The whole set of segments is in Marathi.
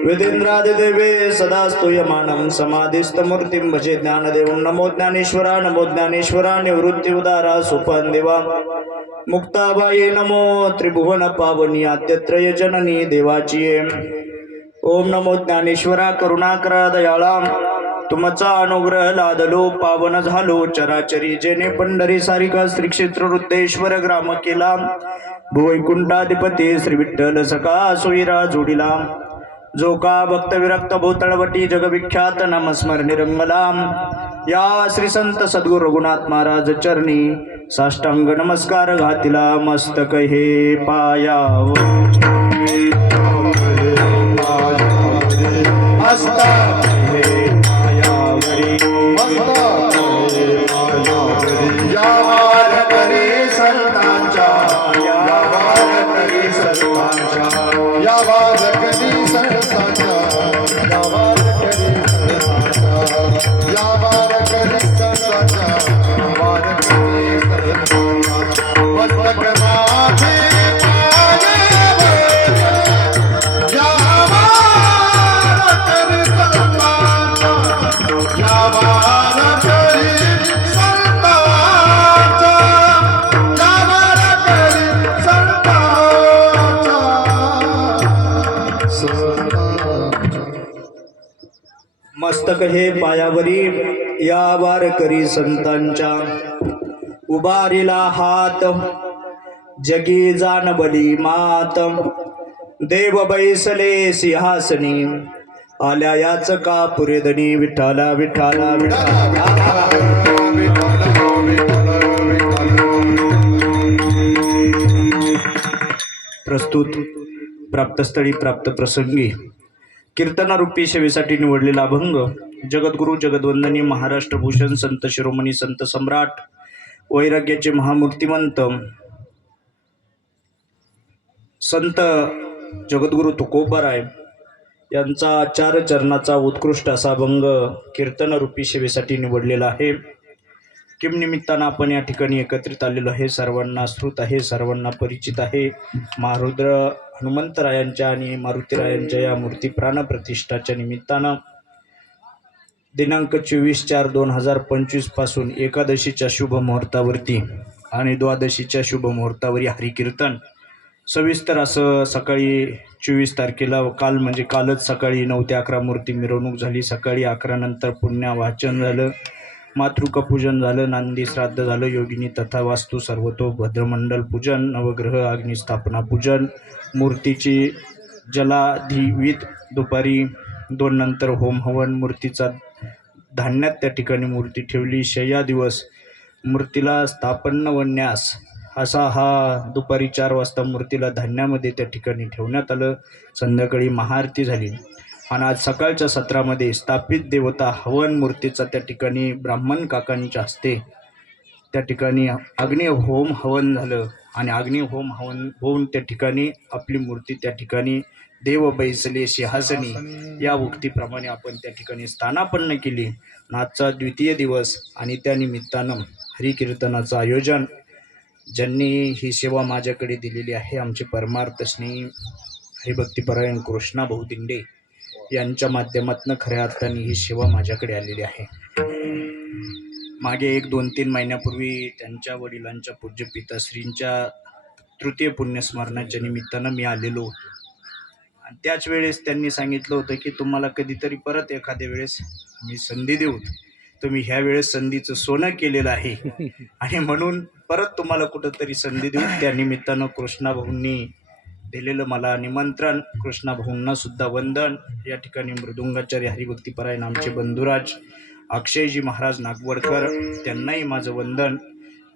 वेदेन्द्रादिदेवे सदा स्तूयमानं समाधिस्थमूर्तिं भजे ज्ञानदेवं नमो ज्ञानेश्वरा निवृत्ति उदारा सुपन देवा मुक्ताबाई नमो त्रिभुवन पावनी आद्यत्रय जननी देवाची ओम नमो ज्ञानेश्वरा करुणाकरा दयाळा तुमचा अनुग्रह लादलो पावन झालो चराचरी जेने पंढरी सारिका श्री क्षेत्र वृद्धेश्वर ग्राम केला भुवैकुंठाधिपती श्री विठ्ठल सका सोयीरा जोडिला जो का भक्त विरक्त भूतळवटी जगविख्यात नामस्मर निरंगला या श्री संत सद्गुरु रघुनाथ महाराज चरणी साष्टांग नमस्कार घातिला मस्तक हे पायाव मस्तक हे पायावरी या वारकरी संतांच्या या वारकरी संतांच्या या वारकरी संतांच्या या वारकरी संतांच्या वारकरी संतांच्या मस्तक माझे या वारकरी संतांच्या या वारकरी संतांच्या या वारकरी संतांच्या मस्तक हे पायावरी या वारकरी संतांच्या उभारिला हात जगी जान बली मात देव बैसले सिंहासनी आल्या याच का पुरेदनी विठ्ठला विठ्ठला प्रस्तुत प्राप्तस्थळी प्राप्त प्रसंगी कीर्तनारूपी सेवेसाठी निवडलेला अभंग जगद्गुरु जगद्वंदनीय महाराष्ट्र भूषण संत शिरोमणी संत सम्राट वैराग्याचे महामूर्तिमंत संत जगद्गुरु तुकोबाराय यांचा चार चरणाचा उत्कृष्ट असा अभंग कीर्तनरूपी सेवेसाठी निवडलेला आहे. किम निमित्तानं आपण या ठिकाणी एकत्रित आलेलो आहे, सर्वांना श्रुत आहे, सर्वांना परिचित आहे. महारुद्र हनुमंतरायांच्या आणि मारुतीरायांच्या या मूर्ती प्राणप्रतिष्ठाच्या निमित्तानं दिनांक 24/4/2025 पासून एकादशीच्या शुभ मुहूर्तावरती आणि द्वादशीच्या शुभ मुहूर्तावरी हरिकीर्तन सविस्तर असं सकाळी 24 तारखेला कालच सकाळी 9 ते 11 मूर्ती मिरवणूक झाली. सकाळी 11 नंतर पुण्य वाचन झालं, मातृका पूजन झालं, नांदी श्राद्ध झालं, योगिनी तथा वास्तू सर्वतो भद्रमंडल पूजन, नवग्रह अग्निस्थापना पूजन, मूर्तीची जलाधिवित दुपारी 2 नंतर होम हवन, मूर्तीचा धान्यात त्या ठिकाणी मूर्ती ठेवली. शय्या दिवस मूर्तीला स्थापन वन्यास असा हा दुपारी 4 वाजता मूर्तीला धान्यामध्ये त्या ठिकाणी ठेवण्यात आलं. संध्याकाळी महाआरती झाली आणि आज सकाळच्या सत्रामध्ये स्थापित देवता हवन मूर्तीचा त्या ठिकाणी ब्राह्मण काकांच्या हस्ते त्या ठिकाणी अग्नी होम हवन झालं आणि अग्नी होम हवन होऊन त्या ठिकाणी आपली मूर्ती त्या ठिकाणी देव बैसले सिंहासनी या उक्तीप्रमाणे आपण त्या ठिकाणी स्थानापन्न केली. आजचा द्वितीय दिवस आणि त्या निमित्तानं हरिकीर्तनाचं आयोजन ज्यांनी ही सेवा माझ्याकडे दिलेली आहे आमचे परमार्थ स्नेही हरिभक्तीपरायण कृष्णा भाऊ दिंडे यांच्या माध्यमातून खऱ्या अर्थाने ही सेवा माझ्याकडे आलेली आहे. मागे 1-2-3 महिन्यापूर्वी त्यांच्या वडिलांच्या पूज्य पिताश्रींच्या तृतीय पुण्यस्मरणाच्या निमित्तानं मी आलेलो आणि त्याच वेळेस त्यांनी सांगितलं होतं की तुम्हाला कधीतरी परत एखाद्या वेळेस मी संधी देऊ, तुम्ही ह्या वेळेस संधीचं सोनं केलेलं आहे आणि म्हणून परत तुम्हाला कुठंतरी संधी देऊ. त्या निमित्तानं कृष्णा भाऊंनी दिलेलं मला निमंत्रण, कृष्णा भाऊंना सुद्धा वंदन. या ठिकाणी मृदुंगाचार्य हरिभक्तीपरायण आमचे बंधुराज अक्षयजी महाराज नागवडकर त्यांनाही माझं वंदन.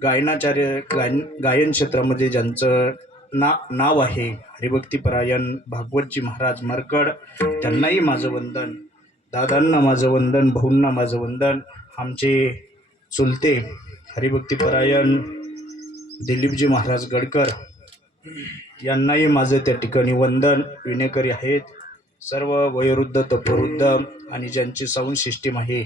गायन क्षेत्रामध्ये ज्यांचं नाव आहे हरिभक्तीपरायण भागवतजी महाराज मरकड त्यांनाही माझं वंदन. दादांना माझं वंदन, भाऊंना माझं वंदन. आमचे चुलते हरिभक्तीपरायण दिलीपजी महाराज गडकर यांनाही माझं त्या ठिकाणी वंदन. विनेकरी आहेत, सर्व वयोवृद्ध तपोवृद्ध आणि ज्यांची साऊंड सिस्टीम आहे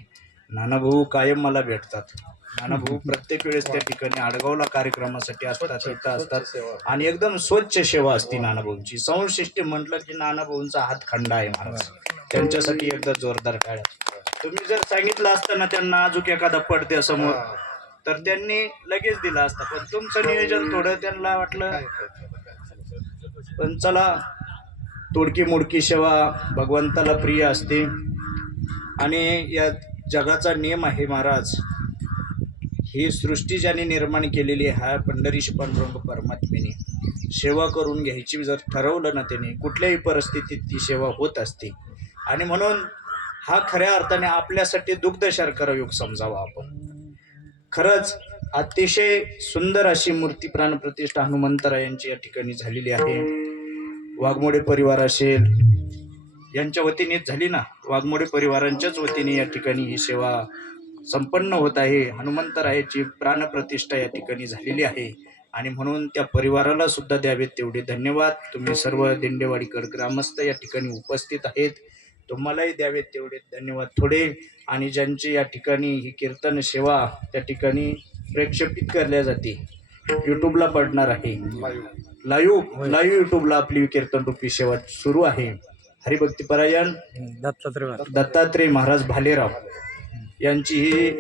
नानाभाऊ कायम मला भेटतात. नानाभाऊ प्रत्येक वेळेस त्या ठिकाणी आडगावला कार्यक्रमासाठी असतात, तिथं असतात आणि एकदम स्वच्छ सेवा असते नानाभाऊंची. साऊंड सिस्टीम म्हटलं की नानाभाऊंचा हात खंडा आहे महाराज. त्यांच्यासाठी एकदा जोरदार टाळ्या. तुम्ही जर सांगितलं असतं ना त्यांना अजून एखादा पडद्या समोर, तर त्यांनी लगेच दिला असता, पण तुमचं नियोजन थोडं त्यांना वाटलं. पण चला, तोडकी मोडकी सेवा भगवंताला प्रिय असते आणि या जगाचा नियम आहे महाराज. ही सृष्टी ज्याने निर्माण केलेली आहे पंढरीश पांडुरंग परमात्मेने. सेवा करून घ्यायची जर ठरवलं ना त्याने, कुठल्याही परिस्थितीत ती सेवा होत असते. आणि म्हणून हा खऱ्या अर्थाने आपल्यासाठी दुग्ध शर्करा योग समजावा आपण. खरंच अतिशय सुंदर अशी मूर्ती प्राणप्रतिष्ठा हनुमंतरायांची या ठिकाणी झालेली आहे. वाघमोडे परिवार असेल यांच्या वतीनेच झाली ना, वाघमोडे परिवारांच्याच वतीने या ठिकाणी ही सेवा संपन्न होत आहे. हनुमंतरायाची प्राणप्रतिष्ठा या ठिकाणी झालेली आहे आणि म्हणून त्या परिवाराला सुद्धा द्यावेत तेवढे धन्यवाद. तुम्ही सर्व दिंडेवाडीकर ग्रामस्थ या ठिकाणी उपस्थित आहेत, तुम्हालाही द्यावेत तेवढे धन्यवाद थोडे. आणि ज्यांची या ठिकाणी ही कीर्तन सेवा त्या ठिकाणी प्रेक्षेपित करल्या जाते, यूट्यूबला पडणार आहे, लाईव्ह यूट्यूबला आपली कीर्तन रूपी सेवा सुरू आहे. हरिभक्तीपरायण दत्तात्रय महाराज भालेराव यांची ही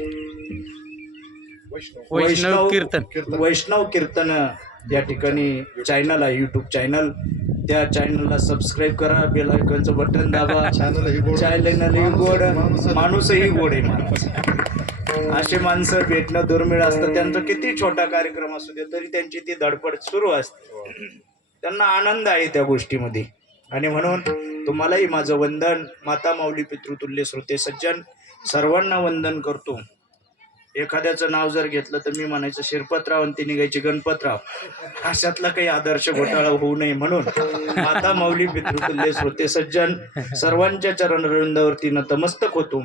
वैष्णव कीर्तन या ठिकाणी चॅनल आहे, यूट्यूब चॅनल. त्या चॅनलला सबस्क्राईब करा, बेल आयकॉनचं बटन दाबा. चॅनलही गोड, माणूसही गोड आहे महाराज. असे माणसं भेटणं दुर्मिळ असतं. त्यांचा किती छोटा कार्यक्रम असू दे तरी त्यांची ती धडपड सुरू असते. त्यांना आनंद आहे त्या गोष्टीमध्ये. आणि म्हणून तुम्हालाही माझं वंदन. माता माऊली पितृतुल्य श्रोते सज्जन सर्वांना वंदन करतो. एखाद्याचं नाव जर घेतलं तर मी म्हणायचं शिरपतराव आणि ती निघायची गणपतराव. अशातला काही आदर्श घोटाळा होऊ नये म्हणून माता माऊली पितृतुल्य श्रोते सज्जन सर्वांच्या चरणरविंदावरती नतमस्तक होतो.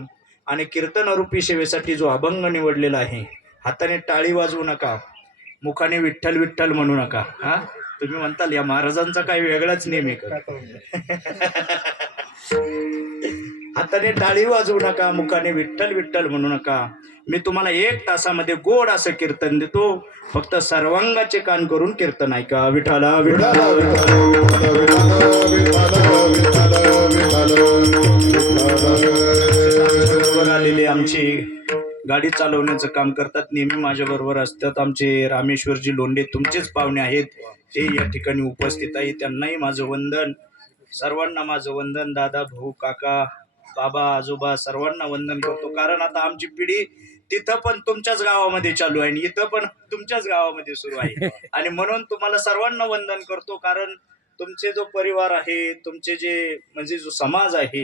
आणि कीर्तनरूपी सेवेसाठी जो अभंग निवडलेला आहे, हाताने टाळी वाजवू नका, मुखाने विठ्ठल विठ्ठल म्हणू नका. हा, तुम्ही म्हणताल या महाराजांचा काही वेगळाच नेम आहे का? हाताने टाळी वाजवू नका, मुखाने विठ्ठल विठ्ठल म्हणू नका. मी तुम्हाला 1 तासामध्ये गोड असं कीर्तन देतो, फक्त सर्वांगाचे कान करून कीर्तन ऐका. विठाला विठाला आलेले आमची गाडी चालवण्याचं काम करतात, नेहमी माझ्या बरोबर असतात आमचे रामेश्वरजी लोंढे, तुमचेच पाहुणे आहेत, ते या ठिकाणी उपस्थित आहे. त्यांनाही माझं वंदन. सर्वांना माझं वंदन. दादा, भाऊ, काका, बाबा, आजोबा सर्वांना वंदन करतो. कारण आता आमची पिढी तिथं पण तुमच्याच गावामध्ये चालू आहे आणि इथं पण तुमच्याच गावामध्ये सुरू आहे. आणि म्हणून तुम्हाला सर्वांना वंदन करतो. कारण तुमचे जो परिवार आहे, तुमचे जे म्हणजे जो समाज आहे,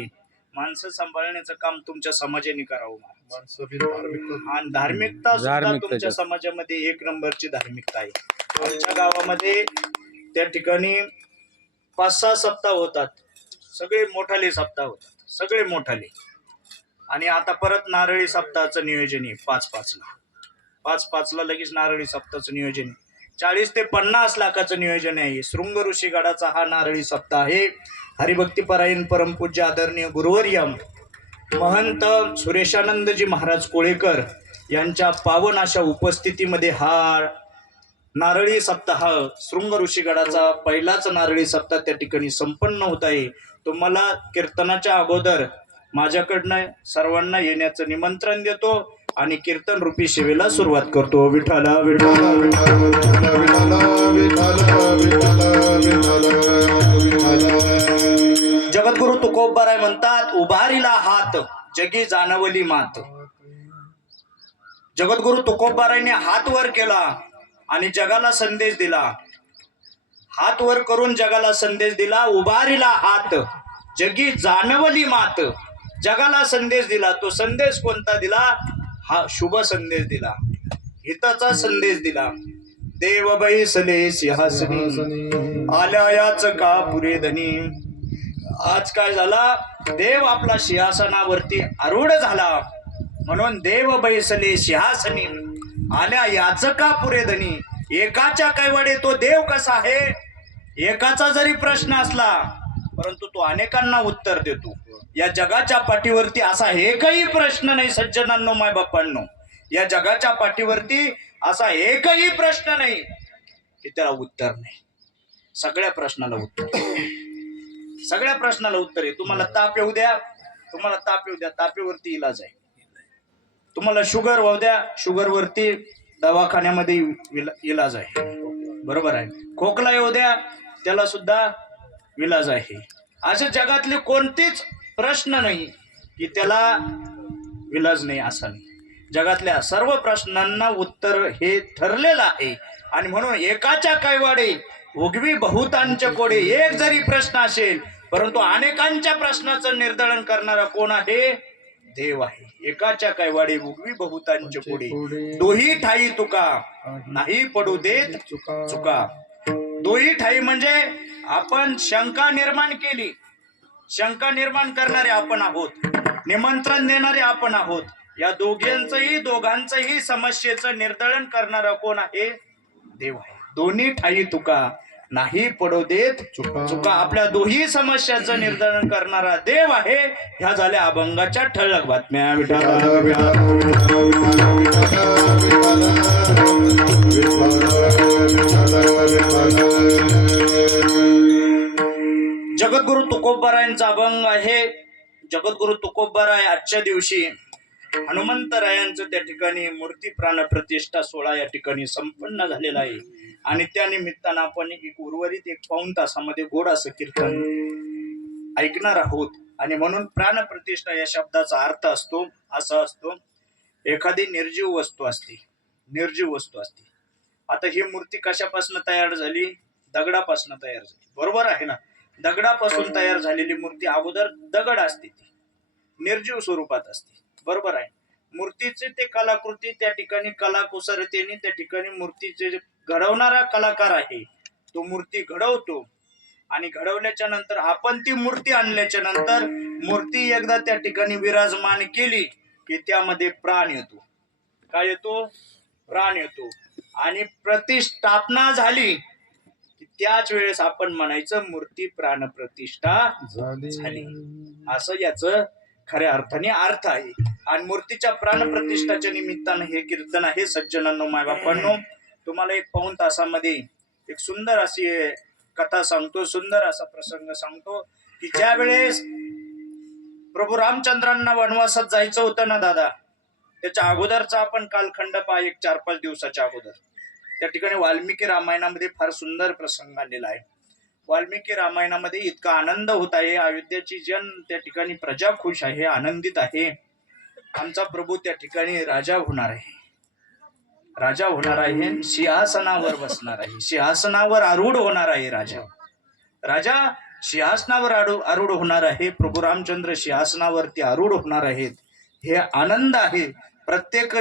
माणसं सांभाळण्याचं काम तुमच्या समाजाने करावं. आणि धार्मिकता सुद्धा तुमच्या समाजामध्ये 1 नंबरची धार्मिकता आहे. आमच्या गावामध्ये त्या ठिकाणी 5-6 सप्ताह होतात, सगळे मोठाले सप्ताह होतात, सगळे मोठाले. आणि आता परत नारळी सप्ताहाचं नियोजन आहे 5-5ला लगेच नारळी सप्ताहाचं नियोजन आहे. 40 ते 50 लाखाचं नियोजन आहे. शृंग ऋषी गडाचा हा नारळी सप्ताह आहे. हरिभक्तीपरायण परमपूज्य आदरणीय गुरुवर्य महंत सुरेशानंदजी महाराज कोळेकर यांच्या पावन अशा उपस्थितीमध्ये हा नारळी सप्ताह, शृंग ऋषीगडाचा पहिलाच नारळी सप्ताह त्या ठिकाणी संपन्न होत आहे. तुम्हाला कीर्तनाच्या अगोदर माझ्याकडनं सर्वांना येण्याचं निमंत्रण देतो आणि कीर्तन रूपी सेवेला सुरुवात करतो. विठाला विठाला जगद्गुरु तुकोबाराय म्हणतात, उभारीला हात जगी जाणवली मात. जगद्गुरु तुकोबारायने हात वर केला आणि जगाला संदेश दिला. हात वर करून जगाला संदेश दिला. उभारीला हात जगी जाणवली मात. जगाला संदेश दिला. तो संदेश कोणता दिला? हा शुभ संदेश दिला, हिताचा संदेश दिला. देव बैसले सिंहासनी, आल्या याच का पुरे धनी. आज काय झाला? देव आपला सिंहासनावरती आरूढ झाला. म्हणून देव बैसले सिंहासनी, आल्या याच का पुरे धनी. एकाच्या कैवाडे तो देव कसा आहे? एकाचा जरी प्रश्न असला परंतु तो अनेकांना उत्तर देतो. या जगाच्या पाठीवरती असा एकही प्रश्न नाही सज्जनांनो, मायबापांनो, या जगाच्या पाठीवरती असा एकही प्रश्न नाही की त्याला उत्तर नाही. सगळ्या प्रश्नाला उत्तर, सगळ्या प्रश्नाला उत्तर आहे. तुम्हाला ताप येऊ द्या, तुम्हाला ताप येऊ द्या, तापेवरती इलाज आहे. तुम्हाला शुगर होऊ द्या, शुगरवरती दवाखान्यामध्ये इलाज आहे. बरोबर आहे. खोकला येऊ द्या, त्याला सुद्धा इलाज आहे. असे जगातले कोणतेच प्रश्न नाही की त्याला इलाज नाही असा नाही. जगातल्या सर्व प्रश्नांना उत्तर हे ठरलेलं आहे. आणि म्हणून एकाच्या कैवाडे उगवी बहुतांच्या कोडे. एक जरी प्रश्न असेल परंतु अनेकांच्या प्रश्नाचं निर्धारण करणारा कोण आहे? देव आहे. एकाच्या कैवाडे उगवी बहुतांचे कोडे, दोही ठाई तुका नाही पडू देत चुका. दोही ठाई म्हणजे आपण शंका निर्माण केली, शंका निर्माण करणारे आपण आहोत, निमंत्रण देणारे आपण आहोत. या दोघांचंही समस्येचं निर्धारण करणारा कोण आहे? देव आहे. दोन्ही ठाई तुका नाही पडू देत चुका. आपल्या दोही समस्याचं निर्धारण करणारा देव आहे. ह्या झाल्या अभंगाच्या ठळक बातम्या. जगद्गुरु तुकोबारायांचा अभंग आहे. जगद्गुरु तुकोबाराय आजच्या दिवशी हनुमंतरायांचं त्या ठिकाणी मूर्ती प्राण प्रतिष्ठा सोहळा या ठिकाणी संपन्न झालेला आहे. आणि त्या निमित्तानं आपण उर्वरित 1 पाऊण तासामध्ये गोड असं कीर्तन ऐकणार आहोत. आणि म्हणून प्राण प्रतिष्ठा या शब्दाचा अर्थ असतो असा असतो, एखादी निर्जीव वस्तू असते, निर्जीव वस्तू असते. आता ही मूर्ती कशापासून तयार झाली? दगडापासून तयार झाली. बरोबर आहे ना? दगडापासून तयार झालेली मूर्ती अगोदर दगड असते, ती निर्जीव स्वरूपात असते. बरोबर आहे. मूर्तीचे ते कलाकृती त्या ठिकाणी कलाकुसरतेने त्या ठिकाणी मूर्तीचे घडवणारा कलाकार आहे तो मूर्ती घडवतो. आणि घडवल्याच्या नंतर आपण ती मूर्ती आणल्याच्या नंतर मूर्ती एकदा त्या ठिकाणी विराजमान केली की त्यामध्ये प्राण येतो. काय येतो? प्राण येतो. आणि प्रतिष्ठापना झाली की त्याच वेळेस आपण म्हणायचं मूर्ती प्राण प्रतिष्ठा झाली. असं याचं खऱ्या अर्थाने अर्थ आहे. आणि मूर्तीच्या प्राण प्रतिष्ठाच्या निमित्तानं हे कीर्तन आहे. सज्जनांनो, मायबापांनो, तुम्हाला 1 पाऊण तासामध्ये एक सुंदर अशी कथा सांगतो, सुंदर असा प्रसंग सांगतो की ज्या वेळेस प्रभू रामचंद्रांना वनवासात जायचं होतं ना दादा, त्याच्या अगोदरचा आपण कालखंड पहा. 4-5 दिवसाच्या अगोदर त्या ठिकाणी वाल्मिकी रामायणामध्ये फार सुंदर प्रसंग आलेला आहे. वाल्मिकी रामायणामध्ये इतका आनंद होत आहे. अयोध्याची त्या ठिकाणी प्रजा खुश आहे, आनंदित आहे. आमचा प्रभू त्या ठिकाणी राजा होणार आहे, राजा होणार आहे, सिंहासनावर बसणार आहे, सिंहासनावर आरूढ होणार आहे. राजा सिंहासनावर आरूढ होणार आहे. प्रभू रामचंद्र सिंहासनावरती आरूढ होणार आहेत. हे आनंद आहे. प्रत्येक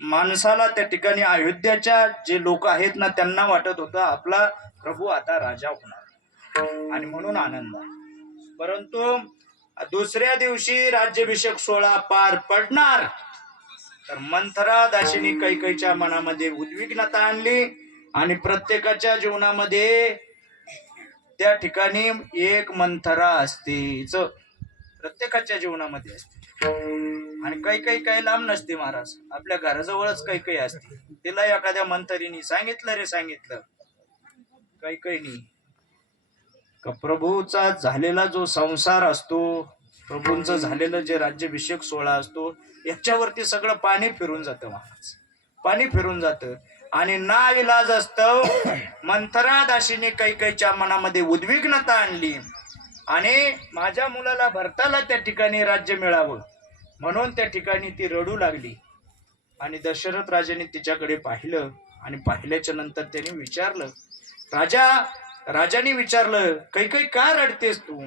माणसाला त्या ठिकाणी अयोध्याच्या जे लोक आहेत ना, त्यांना वाटत होतं आपला प्रभू आता राजा होणार आणि म्हणून आनंद आहे. परंतु दुसऱ्या दिवशी राज्याभिषेक सोहळा पार पडणार तर मंथरा दासीने कैकेयीच्या मनामध्ये उद्विग्नता आणली आणि प्रत्येकाच्या जीवनामध्ये त्या ठिकाणी एक मंथरा असतेच, प्रत्येकाच्या जीवनामध्ये असते. आणि कैकेयी काही लांब नसते महाराज, आपल्या घराजवळच कैकेयी असते. तिला एखाद्या मंथरीने सांगितलं रे सांगितलं कैकेयीने का प्रभूचा झालेला जो संसार असतो, प्रभूंचा झालेलं जे राज्याभिषेक सोहळा असतो, याच्यावरती सगळं पाणी फिरून जातं महाराज, पाणी फिरून जातं. आणि नाइलाज असतं मंथरा दासीने कैकेयीच्या मनामध्ये उद्विग्नता आणली आणि माझ्या मुलाला भरताला त्या ठिकाणी राज्य मिळावं म्हणून त्या ठिकाणी ती रडू लागली. आणि दशरथ राजाने तिच्याकडे पाहिलं आणि पाहिल्याच्या नंतर त्याने विचारलं, राजाने विचारलं, कैकेयी का रडतेस तू?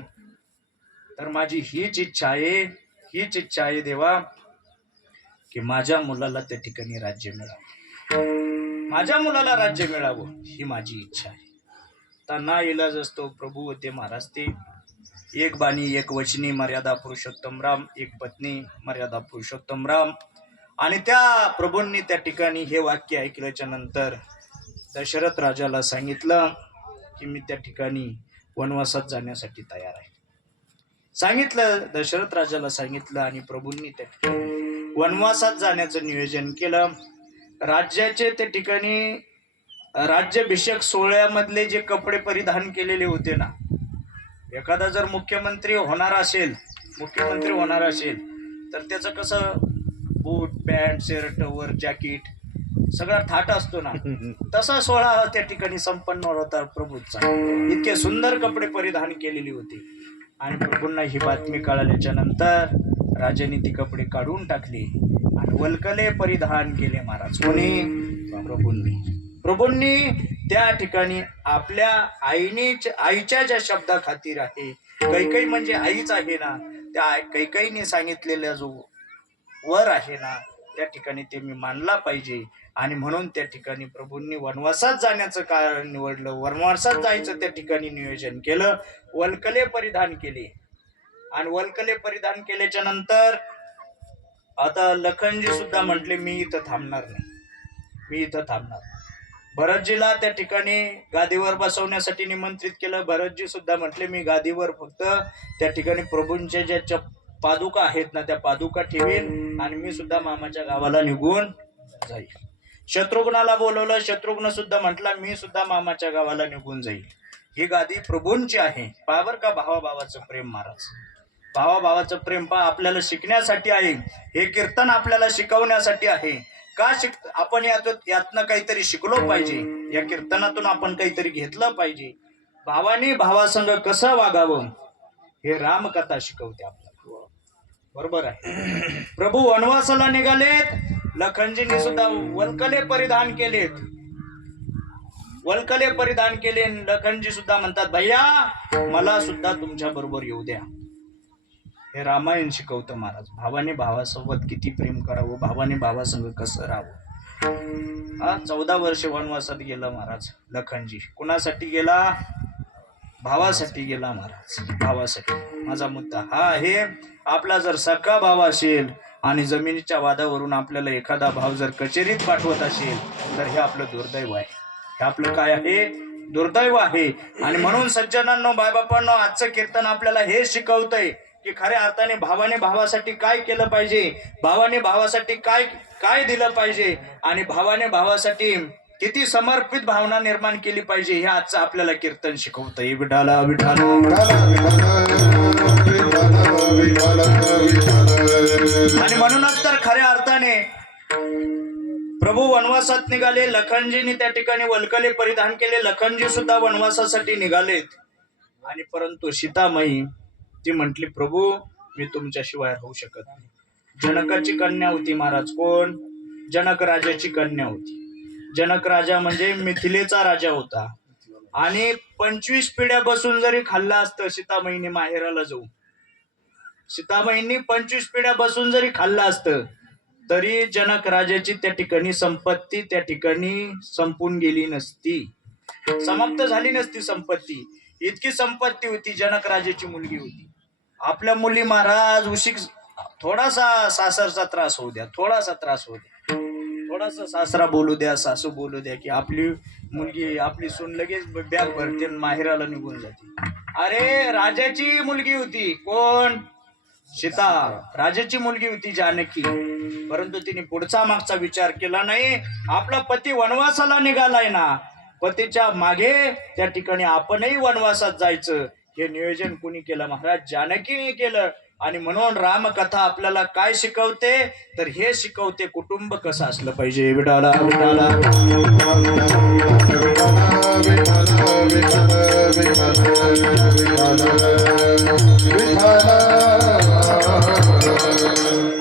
तर माझी हीच इच्छा आहे देवा की माझ्या मुलाला त्या ठिकाणी राज्य मिळावं, माझ्या मुलाला राज्य मिळावं ही माझी इच्छा आहे. तर ना इलाज असतो प्रभू होते महाराज ते एक बाणी एक वचनी मर्यादा पुरुषोत्तम राम, एक पत्नी मर्यादा पुरुषोत्तम राम. आणि त्या प्रभूंनी त्या ठिकाणी हे वाक्य ऐकल्याच्या नंतर दशरथ राजाला सांगितलं की मी त्या ठिकाणी वनवासात जाण्यासाठी तयार आहे. सांगितलं, दशरथ राजाला सांगितलं आणि प्रभूंनी त्या ठिकाणी वनवासात जाण्याचं नियोजन केलं. राज्याचे त्या ठिकाणी राज्याभिषेक सोहळ्यामधले जे कपडे परिधान केलेले होते ना, एखादा जर मुख्यमंत्री होणार असेल तर त्याचं कसं बूट पॅन्ट शर्ट वर जॅकेट सगळा थाट असतो ना, तसा सोहळा त्या ठिकाणी संपन्न होता प्रभूचा. इतके सुंदर कपडे परिधान केलेली होती. आणि प्रभूंना ही बातमी कळाल्याच्या नंतर राजाने ती कपडे काढून टाकली आणि वल्कले परिधान केले महाराज. कोणी? प्रभूंनी त्या ठिकाणी आपल्या आईच्या ज्या शब्दा खातीर आहे, कैकई म्हणजे आईच आहे ना, त्या कैकईने सांगितलेला जो वर आहे ना, त्या ठिकाणी ते मी मानला पाहिजे. आणि म्हणून त्या ठिकाणी प्रभूंनी वनवासात जाण्याचं कारण निवडलं. वनवासात जायचं त्या ठिकाणी नियोजन केलं. वल्कले परिधान केले आणि वल्कले परिधान केल्याच्या नंतर आता लखनजी सुद्धा म्हटले मी इथं थांबणार नाही. भरतजीला त्या ठिकाणी गादीवर बसवण्यासाठी निमंत्रित केलं. भरतजी सुद्धा म्हटले मी गादीवर फक्त त्या ठिकाणी प्रभूंच्या ज्या पादुका आहेत ना, त्या पादुका ठेवीन आणि मी सुद्धा मामाच्या गावाला निघून जाईल. शत्रुघ्नाला बोलवलं. शत्रुघ्न सुद्धा म्हटला मी सुद्धा मामाच्या गावाला निघून जाईल. ही गादी प्रभूंची आहे. पावर का भावाभावाचं प्रेम महाराज. भावाभावाचं प्रेम पहा आपल्याला शिकण्यासाठी आहे. हे कीर्तन आपल्याला शिकवण्यासाठी आहे. का आपण यातनं काहीतरी शिकलो पाहिजे. या कीर्तनातून आपण काहीतरी घेतलं पाहिजे. भावानी भावासंग कसं वागावं हे रामकथा शिकवते आपल्याला. बरोबर आहे. प्रभू वनवासाला निघालेत. लखनजींनी सुद्धा वल्कले परिधान केलेत. लखनजी सुद्धा म्हणतात भैया मला सुद्धा तुमच्या बरोबर येऊ द्या. हे रामायण शिकवतं महाराज. भावाने भावासोबत किती प्रेम करावं, भावाने भावासंग कसं राहावं. 14 वर्ष वनवासात गेला महाराज लखनजी. कुणासाठी गेला? भावासाठी गेला महाराज. भावासाठी. माझा मुद्दा हा आहे, आपला जर सख्खा भाव असेल आणि जमिनीच्या वादावरून आपल्याला एखादा भाव जर कचेरीत पाठवत असेल तर हे आपलं दुर्दैव आहे. हे आपलं काय आहे? दुर्दैव आहे. आणि म्हणून सज्जनांनो, बायबापांनो, आजचं कीर्तन आपल्याला हे शिकवतंय की खऱ्या अर्थाने भावाने भावासाठी काय केलं पाहिजे, भावाने भावासाठी काय दिलं पाहिजे आणि भावाने भावासाठी किती समर्पित भावना निर्माण केली पाहिजे. हे आजचं आपल्याला कीर्तन शिकवतंय. विठाला विठाला. आणि म्हणूनच तर खऱ्या अर्थाने प्रभू वनवासात निघाले. लखनजींनी त्या ठिकाणी वल्कले परिधान केले. लखनजी सुद्धा वनवासासाठी निघालेत. आणि परंतु सीतामाई ती म्हटली प्रभू मी तुमच्याशिवाय राहू शकत नाही. जनकाची कन्या होती महाराज. कोण? जनक राजाची कन्या होती. जनक राजा म्हणजे मिथिलेचा राजा होता. आणि 25 पिढ्या बसून जरी खाल्ला असतं सीतामाईने माहेराला जाऊन, सीतामाईंनी 25 पिढ्या बसून जरी खाल्लं असतं तरी जनक राजाची त्या ठिकाणी संपत्ती त्या ठिकाणी संपून गेली नसती, समाप्त झाली नसती संपत्ती. इतकी संपत्ती होती. जनक राजाची मुलगी होती. आपल्या मुली महाराज उशिक थोडासा सासरचा त्रास होऊ द्या, थोडासा सासरा बोलू द्या, सासू बोलू द्या की आपली मुलगी आपली सून लगेच बॅग भरते माहेराला निघून जाते. अरे राजाची मुलगी होती. कोण? सीता. राजाची मुलगी होती जानकी. परंतु तिने पुढचा मागचा विचार केला नाही. आपला पती वनवासाला निघालाय ना, पतीच्या मागे त्या ठिकाणी आपणही वनवासात जायचं हे नियोजन कोणी केलं? महाराज जानकीने केलं. आणि म्हणून रामकथा आपल्याला काय शिकवते तर हे शिकवते कुटुंब कसं असलं पाहिजे. विठाला विठाला.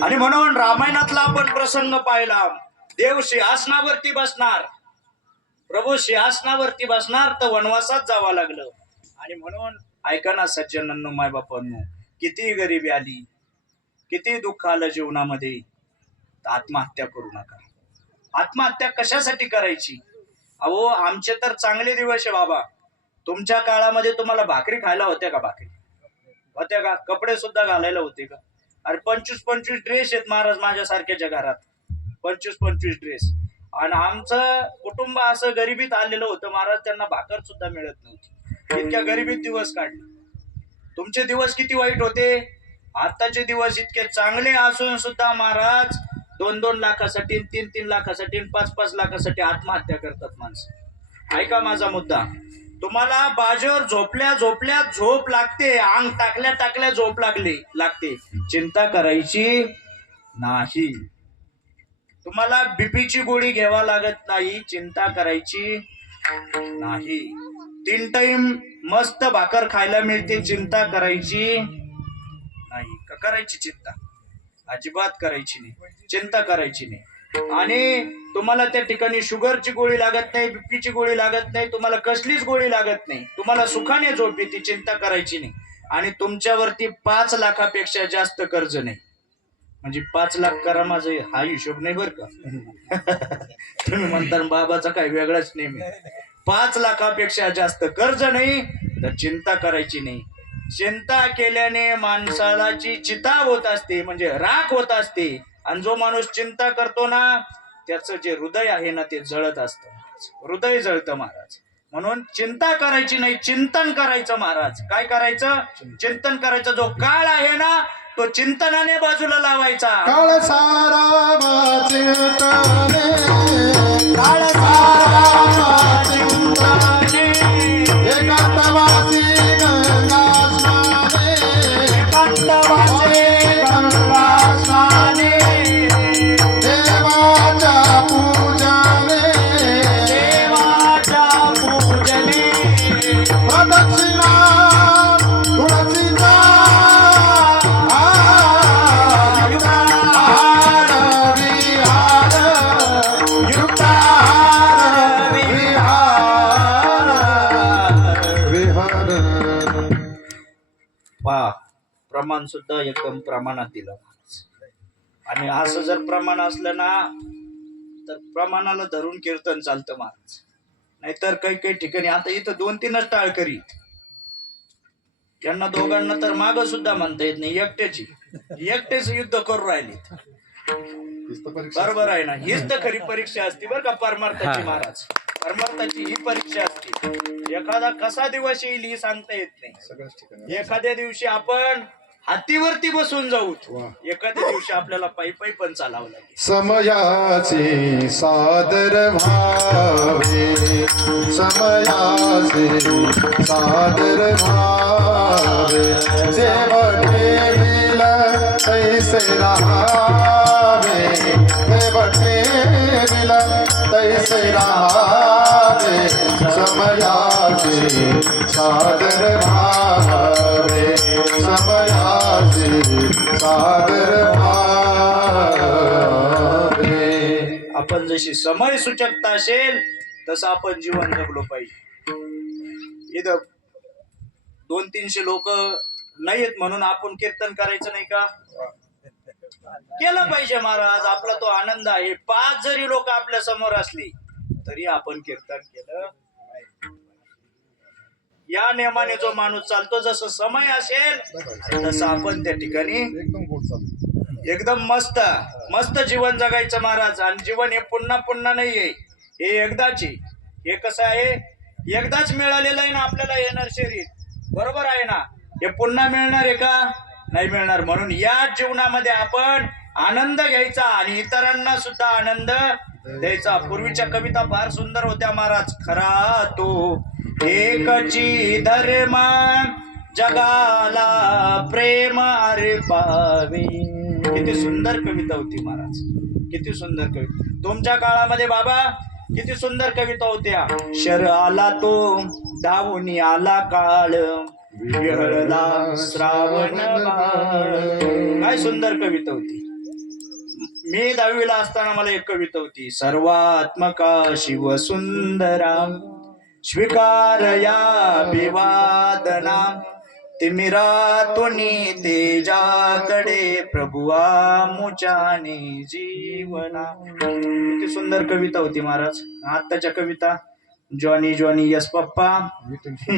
आणि म्हणून रामायणातला आपण प्रसंग पाहिला. देव सिंहासनावरती बसणार, प्रभू सिंहासनावरती बसणार तर वनवासात जावं लागलं. आणि म्हणून ऐका ना सज्जनांनो, मायबापांनो, किती गरिबी आली, किती दुःख आलं जीवनामध्ये, आत्महत्या करू नका. आत्महत्या कशासाठी करायची? अहो आमचे तर चांगले दिवस आहे बाबा. तुमच्या काळामध्ये तुम्हाला भाकरी खायला होत्या का? भाकरी होत्या का? कपडे सुद्धा घालायला होते का? अरे 25-25 ड्रेस आहेत महाराज माझ्यासारख्याच्या घरात. 25-25 ड्रेस. आणि आमचं कुटुंब असं गरिबीत आलेलं होतं महाराज, त्यांना भाकर सुद्धा मिळत नव्हती. इतक्या गरिबीत दिवस काढले. तुमचे दिवस किती वाईट होते. आताचे दिवस इतके चांगले असून सुद्धा महाराज 2-2 लाखासाठी, 3-3 लाखासाठी, 5-5 लाखासाठी आत्महत्या करतात माणसं. ऐका माझा मुद्दा. तुम्हाला बाजेवर झोपल्या झोपल्या झोप लागते, अंग टाकल्या टाकल्या झोप लागते, चिंता करायची नाही. तुम्हाला बीपीची गोळी घ्यावा लागत नाही, चिंता करायची नाही. 3 टाइम मस्त भाकर खायला मिळते, चिंता करायची नाही. का करायची चिंता? अजिबात करायची नाही, चिंता करायची नाही. आणि तुम्हाला त्या ठिकाणी शुगरची गोळी लागत नाही, बीपीची गोळी लागत नाही, तुम्हाला कसलीच गोळी लागत नाही. तुम्हाला सुखाने झोप येते, चिंता करायची नाही. आणि तुमच्यावरती 5 लाखापेक्षा जास्त कर्ज नाही. म्हणजे 5 लाख करा माझं हा हिशोब नाही बर का. तुम्ही म्हणता बाबाचा काय वेगळाच नेम आहे. 5 लाखापेक्षा जास्त कर्ज नाही तर चिंता करायची नाही. चिंता केल्याने माणसाची चिता होत असते, म्हणजे राख होत असते. आणि जो माणूस चिंता करतो ना त्याचं जे हृदय आहे ना ते जळत असतं. हृदय जळतं महाराज. म्हणून चिंता करायची नाही, चिंतन करायचं महाराज. काय करायचं? चिंतन करायचं. जो काळ आहे ना तो चिंतनाने बाजूला लावायचा. काळ सारा चिंतने, काळ सारा चिंतने, एकांतवासी गंगा स्नाने, एकांतवासी गंगा स्नाने, देवाच्या पूजने, देवाच्या पूजने, प्रदक्षिणा तुळशीचा, प्रमाण सुद्धा एकदम प्रमाणात दिलं. आणि असं जर प्रमाण असलं ना तर प्रमाणाला धरून कीर्तन चालतं महाराज. नाहीतर काही काही ठिकाणी आता इथं 2-3च टाळकरी, यांना दोघांना तर माग सुद्धा म्हणता येत नाही. एकटेच युद्ध करू राहिले. बरोबर आहे ना? हीच तर खरी परीक्षा असते बरं का परमार्थाची महाराज. परमार्थाची ही परीक्षा असते. एखादा कसा दिवस येईल ही सांगता येत नाही. एखाद्या दिवशी आपण हातीवरती बसून जाऊ, एखाद्या दिवशी आपल्याला पायी पायी पण चालावं लागेल. समयाचे सादर भावे, समयाचे सादर भावे, जेवढे दिल तैसे राहावे, जेवढे दिल तैसे राहावे, समयाचे सादर भावे, समयाचे सादर भावे. आपण जशी समय सूचकता असेल तसं आपण जीवन जगलो पाहिजे. इथं 200-300 लोक नाहीत म्हणून आपण कीर्तन करायचं नाही का? केलं पाहिजे महाराज. आपला तो आनंद आहे. 5 जरी लोक आपल्या समोर असली तरी आपण कीर्तन केलं. या नियमाने जो माणूस चालतो, जसं समय असेल तसं आपण त्या ठिकाणी एकदम मस्त मस्त जीवन जगायचं महाराज. आणि जीवन हे पुन्हा पुन्हा नाहीये, हे एकदाच आहे. हे कसं आहे? एकदाच मिळालेलं आहे ना आपल्याला येणार शरीर. बरोबर आहे ना? हे पुन्हा मिळणार आहे का? नाही मिळणार. म्हणून या जीवनामध्ये आपण आनंद घ्यायचा आणि इतरांना सुद्धा आनंद द्यायचा. पूर्वीच्या कविता फार सुंदर होत्या महाराज. खरा तो एकची धर्म, जगाला प्रेम अरे पावे. किती सुंदर कविता होती महाराज, किती सुंदर कविता. तुमच्या काळामध्ये बाबा किती सुंदर कविता होत्या. शर आला तो धावून आला काळ, विहळला श्रावण बाळ. काय सुंदर कविता होती. मी 10वीला असताना मला एक कविता होती. सर्वात्मका शिव सुंदरा, स्वीकार या विवादना, तिमिरातुनी तेजाकडे प्रभुआ मुचाने जीवना. किती सुंदर कविता होती महाराज. आत्ताच्या कविता जॉनी जॉनी यस पप्पा,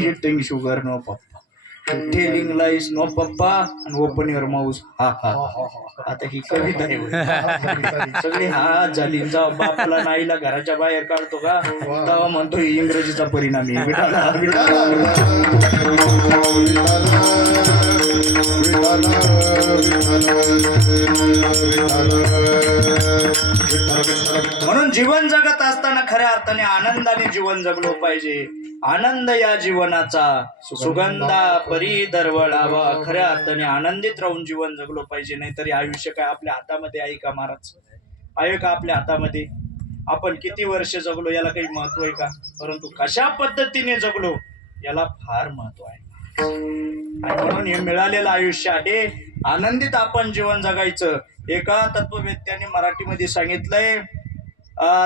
इटिंग शुगर नो पप्पा, टेलिंग लाईस नो पप्पा, आणि ओपन युअर माउस हा हा. आता ही कविता आहे सगळी हा झाली. जेव्हा बापाला नाईला घराच्या बाहेर काढतो का तेव्हा म्हणतो इंग्रजीचा परिणाम आहे. विठाला जीवन जगत असताना खऱ्या अर्थाने आनंदाने जीवन जगलो पाहिजे. आनंद या जीवनाचा सुगंधा परी दरवळावा. खऱ्या अर्थाने आनंदित राहून जीवन जगलो पाहिजे. नाहीतरी आयुष्य काय आपल्या हातामध्ये आहे का महाराज? आहे का आपल्या हातामध्ये? आपण किती वर्ष जगलो याला काही महत्व आहे का? परंतु कशा पद्धतीने जगलो याला फार महत्व आहे. आणि म्हणून हे मिळालेलं आयुष्य आहे, आनंदित आपण जीवन जगायचं. एका तत्ववेत्याने मराठीमध्ये सांगितलंय,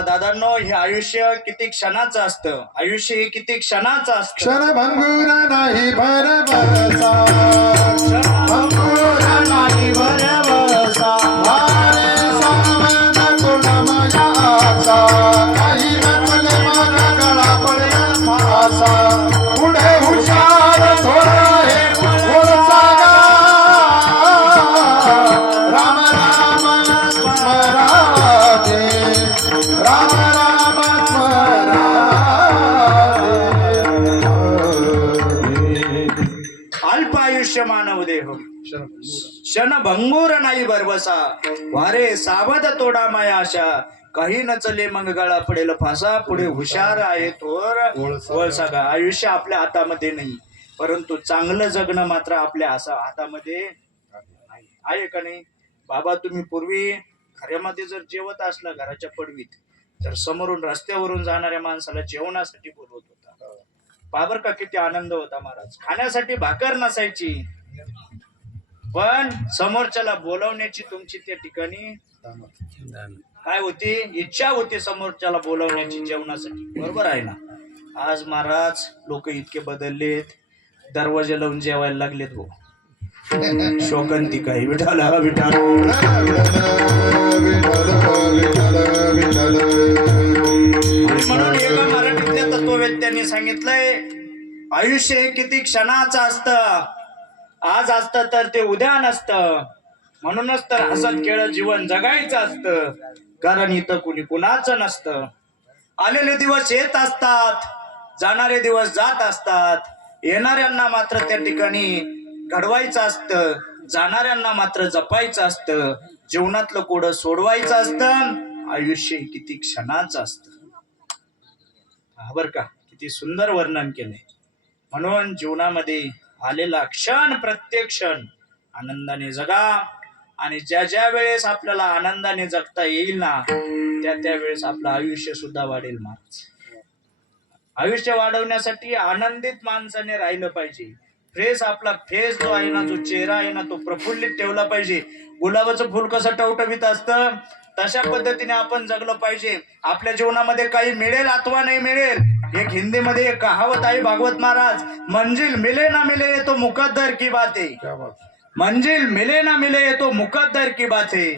दादांनो, हे आयुष्य किती क्षणाचं असतं. आयुष्य हे किती क्षणाचं असतं. क्षणभंगुर नाही भरवसा, क्षणभंगुर नाही भरवसा. वारे सावन कुणमयाचा, काही नकले मग गळा पडला फासा. पुढे हुशार थोडा हे बोलचा गा. राम राम स्मराते, राम राम स्मराते. अल्प आयुष्य मानव देह, क्षणभंगुर नाही भरवसा. वारे सावध तोडा माया आशा, काही नचले मग गळा पडेल फासा. पुढे हुशार आहे थोर वळसा गा. आयुष्य आपल्या हातामध्ये नाही, परंतु चांगलं जगणं मात्र आपल्या हातामध्ये आहे का नाही? बाबा, तुम्ही पूर्वी घरामध्ये जर जेवत असला घराच्या पडवीत, तर समोरून रस्त्यावरून जाणाऱ्या माणसाला जेवणासाठी बोलवत होता. बाबर का किती आनंद होता महाराज. खाण्यासाठी भाकर नसायची, पण समोरच्याला बोलवण्याची तुमची त्या ठिकाणी काय होती? इच्छा होती समोरच्याला बोलवण्याची जेवणासाठी. बरोबर आहे ना? आज महाराज लोक इतके बदललेत, दरवाजे लावून जेवायला लागलेत. हो, शोकंती काही विठाला विठाल. म्हणून एका मराठीतल्या तत्ववेत्यांनी सांगितलंय, आयुष्य हे किती क्षणाचं असतं. आज असतं तर ते उद्या नसतं. म्हणूनच तर हसत खेळत जीवन जगायचं असतं, कारण इथं कुणी कुणाचं नसतं. आलेले दिवस येत असतात, जाणारे दिवस जात असतात. येणाऱ्यांना मात्र त्या ठिकाणी घडवायचं असतं, जाणाऱ्यांना मात्र जपायचं असतं. जीवनातलं कोडं सोडवायचं असतं. आयुष्य किती क्षणाचं असतं. बर का, किती सुंदर वर्णन केलंय. म्हणून जीवनामध्ये आलेला क्षण, प्रत्येक क्षण आनंदाने जगा. आणि ज्या ज्या वेळेस आपल्याला आनंदाने जगता येईल ना, त्या वेळेस आपलं आयुष्य सुद्धा वाढेल. महाराज, आयुष्य वाढवण्यासाठी आनंदित माणसाने राहिलं पाहिजे. फ्रेश आपला फेस जो आहे ना, जो चेहरा आहे ना, तो प्रफुल्लित ठेवला पाहिजे. गुलाबाचं फुल कसं टवटवीत असतं, तशा पद्धतीने आपण जगलं पाहिजे. आपल्या जीवनामध्ये काही मिळेल अथवा नाही मिळेल, एक हिंदीमध्ये एक कहावत आहे भागवत महाराज, मंजिल मिले ना मिले ये तो मुकद्दर की बात है. मंजिल मिले ना मिले ये तो मुकद्दर की बात है,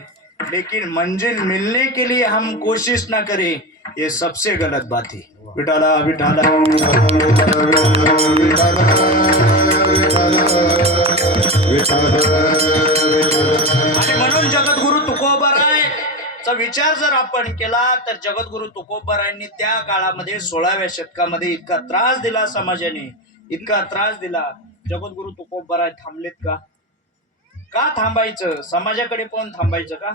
लेकिन मंजिल मिलने के लिए हम कोशिश ना करें, ये सबसे गलत बात है. विठाला विठाला. आणि म्हणून जगद्गुरु तुकोबारायचा विचार जर आपण केला, तर जगद्गुरु तुकोबारायांनी त्या काळामध्ये 16व्या शतकामध्ये इतका त्रास दिला समाजाने, इतका त्रास दिला. जगद्गुरु तुकोबाराय थांबलेत का? का थांबायचं? समाजाकडे पण थांबायचं का?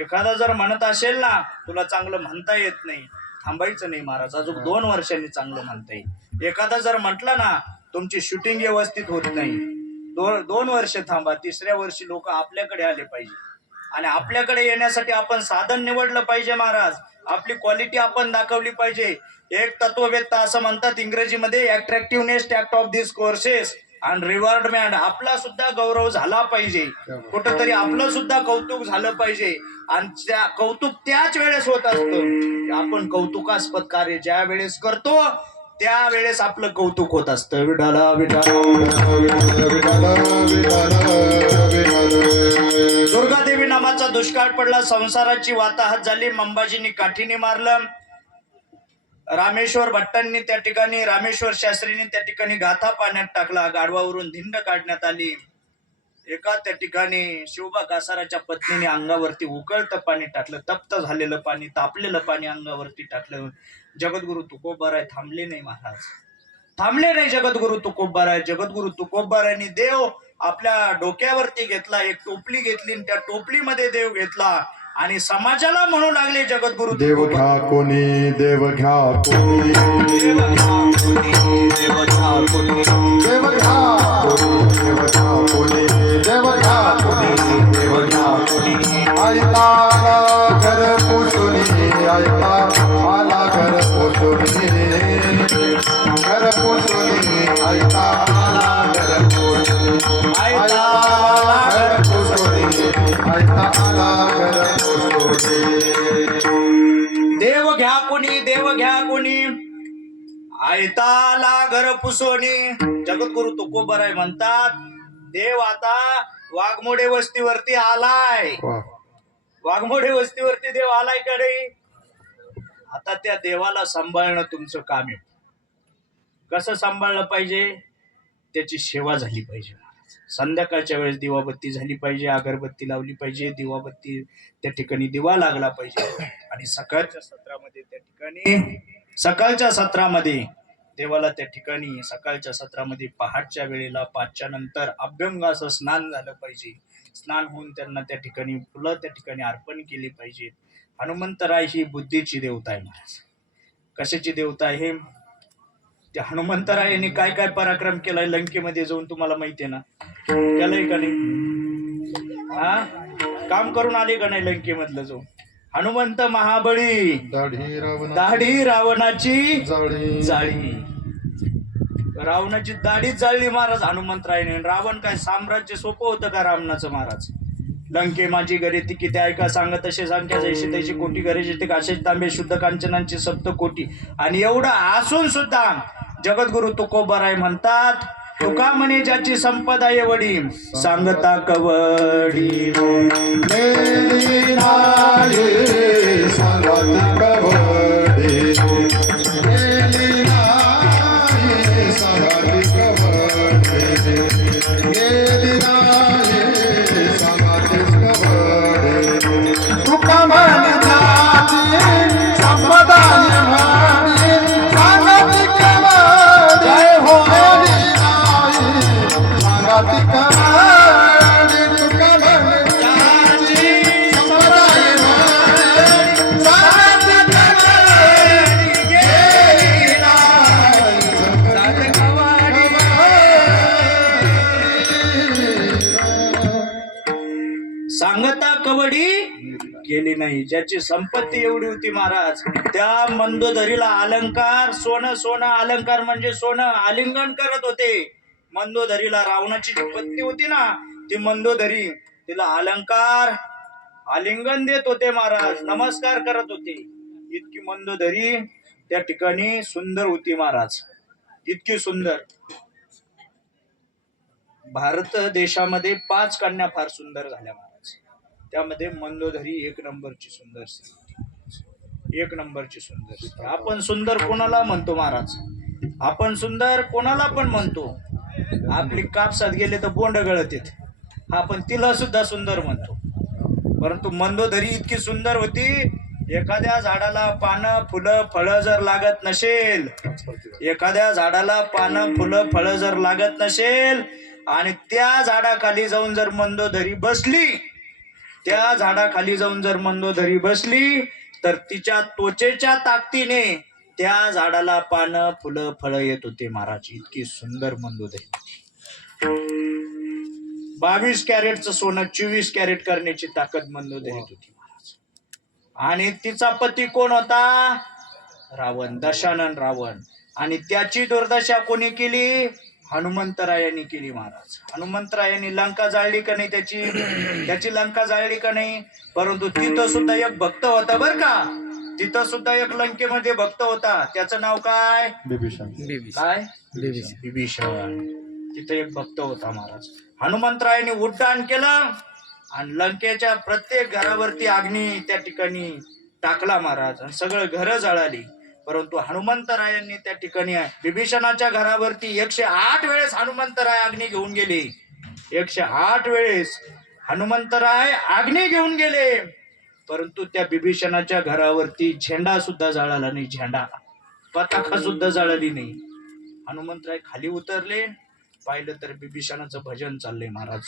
एखादा जर म्हणत असेल ना, तुला चांगलं म्हणता येत नाही, थांबायचं नाही महाराज, अजून 2 वर्षांनी चांगलं म्हणता येईल. एखादा जर म्हटलं ना, तुमची शूटिंग व्यवस्थित होत नाही, 2 वर्ष थांबा. 3ऱ्या वर्षी लोक आपल्याकडे आले पाहिजे. आणि आपल्याकडे येण्यासाठी आपण साधन निवडलं पाहिजे महाराज. आपली क्वालिटी आपण दाखवली पाहिजे. एक तत्ववेत्ता असं म्हणतात इंग्रजीमध्ये, attractiveness tact of this courses and rewardment. आपला सुद्धा गौरव झाला पाहिजे, कुठंतरी आपलं सुद्धा कौतुक झालं पाहिजे. आणि त्या कौतुक त्याच वेळेस होत असतं. आपण कौतुकास्पद कार्य ज्या वेळेस करतो त्यावेळेस आपलं कौतुक होत असतं. विठाला विठाला. दुर्गादेवी नामाचा दुष्काळ पडला, संसाराची वाताहत झाली. मंबाजींनी काठीने मारलं. रामेश्वर भट्टांनी त्या ठिकाणी, रामेश्वर शास्त्रींनी त्या ठिकाणी गाथा पाण्यात टाकला. गाढवावरून धिंड काढण्यात आली. एका त्या ठिकाणी शिवबा कासाराच्या पत्नीने अंगावरती उकळतं पाणी टाकलं. तप्त झालेलं पाणी, तापलेलं पाणी अंगावरती टाकलं. जगद्गुरु तुकोबाराय थांबले नाही महाराज, थांबले नाही जगद्गुरु तुकोबाराय. जगद्गुरु तुकोबारायांनी देव आपल्या डोक्यावरती घेतला, एक टोपली घेतली, त्या टोपलीमध्ये देव घेतला. आणि समाजाला म्हणू लागले जगद्गुरु देव घ्या कोणी देव घ्या कोणी देव घ्या कोणी, देव घ्या कोणी, देव घ्या कोणी देव घ्या कोणी देव घ्या कोणी ऐका घर पोचुनी ऐका आला घर पोचुनी घर पोचुनी ऐका आला घर पोचुनी ऐका आला घर पोचुनी ऐका आला घर पोचुनी देव घ्या कोणी, देव घ्या कोणी, आयताला घर पुसोनी. जगद्गुरु तुकोबराय म्हणतात देव आता वाघमोडे वस्तीवरती आलाय. वाह वाघमोडे वस्तीवरती देव आलाय का नाही? आता त्या देवाला सांभाळणं तुमचं काम आहे. कसं सांभाळलं पाहिजे? त्याची सेवा झाली पाहिजे. संध्याकाळच्या वेळेस दिवाबत्ती झाली पाहिजे, अगरबत्ती लावली पाहिजे, दिवाबत्ती त्या ठिकाणी दिवा लागला पाहिजे. आणि सकाळच्या सत्रामध्ये त्या ठिकाणी सकाळच्या सत्रामध्ये देवाला त्या ठिकाणी सकाळच्या सत्रामध्ये पहाटच्या वेळेला 5च्या नंतर अभ्यंगाचं स्नान झालं पाहिजे. स्नान होऊन त्यांना त्या ठिकाणी फुलं त्या ठिकाणी अर्पण केली पाहिजे. हनुमंतराय ही बुद्धीची देवता आहे महाराज. कशाची देवता आहे? त्या हनुमंतरायाने काय काय पराक्रम केलाय लंकेमध्ये जाऊन तुम्हाला माहितीये ना? केलंय का नाही? काम करून आले का नाही लंकेमधलं जाऊन? हनुमंत महाबळी दाढी रावणाची जाळी. रावणाची दाढीच जाळली महाराज हनुमंतरायाने. रावण काय साम्राज्य सोपं होतं का रावणाचं महाराज? लंके माझी घरे ती किती ऐका सांगत तसे संख्या जैसे तैशी कोटी घरे जिथे काशेच तांबे शुद्ध कांचनांची 7 कोटी. आणि एवढं असून सुद्धा जगद्गुरु तुकोबराय म्हणतात तुका म्हणे ज्याची संपदा एवढी सांगता कवडी मेरी नाये सांगत कवडे मेरी नाये सांगत कवडे मेरी नाये सांगत कवडे तुका म्हणे ज्याची संपदा एवढी सांगत कवडे जय हो मेरी नाये सांगत कवडे तुका म्हणे सांगता कवडी गेली नाही. ज्याची संपत्ती एवढी होती महाराज त्या मंदोदरीला अलंकार सोनं सोनं अलंकार म्हणजे सोनं आलिंगन करत होते. मंदोदरीला रावणाची जी पत्नी होती ना ती मंदोदरी तिला अलंकार आलिंगन देत होते महाराज, नमस्कार करत होते. इतकी मंदोदरी त्या ठिकाणी सुंदर होती महाराज, इतकी सुंदर. भारत देशामध्ये 5 कन्या फार सुंदर झाल्या महाराज. त्यामध्ये मंदोदरी 1 नंबरची सुंदर स्त्री, 1 नंबरची सुंदर स्त्री. आपण सुंदर कोणाला म्हणतो महाराज? आपण सुंदर कोणाला पण म्हणतो. आपली कापसात गेले तर बोंड गळत, आपण तिला सुद्धा सुंदर म्हणतो. परंतु मंदोदरी इतकी सुंदर होती, एखाद्या झाडाला पानं फुलं फळं जर लागत नसेल, एखाद्या झाडाला पानं फुलं फळं जर लागत नसेल आणि त्या झाडाखाली जाऊन जर मंदोदरी बसली, त्या झाडाखाली जाऊन जर मंदोदरी बसली तर तिच्या त्वचेच्या ताकदीने त्या झाडाला पानं फुलं फळं येत होते महाराज. इतकी सुंदर मंदोदरी. 22 कॅरेटचं सोनं 24 कॅरेट करण्याची ताकद मंदोदरीत होती महाराज. आणि तिचा पती कोण होता? रावण, दशानन रावण. आणि त्याची दुर्दशा कोणी केली? हनुमंतरायांनी केली महाराज. हनुमंतरायांनी लंका जाळली का नाही? त्याची लंका जाळली का नाही? परंतु तिथं सुद्धा एक भक्त होता बर का. तिथं सुद्धा एक लंकेमध्ये भक्त होता. त्याचं नाव काय? काय? बिभीषण. तिथं एक भक्त होता महाराज. हनुमंतरायांनी उड्डाण केलं आणि लंकेच्या प्रत्येक घरावरती अग्नी त्या ठिकाणी टाकला महाराज आणि सगळं घरं जळाली. परंतु हनुमंतरायांनी त्या ठिकाणी बिभीषणाच्या घरावरती 108 वेळेस हनुमंतराय अग्नी घेऊन गेले. 108 वेळेस हनुमंतराय अग्नी घेऊन गेले. परंतु त्या बिभीषणाच्या घरावरती झेंडा सुद्धा जळाला नाही, झेंडा पताका सुद्धा जळाली नाही. हनुमंतराय खाली उतरले, पाहिलं तर बिभीषणाचं भजन चाललंय महाराज.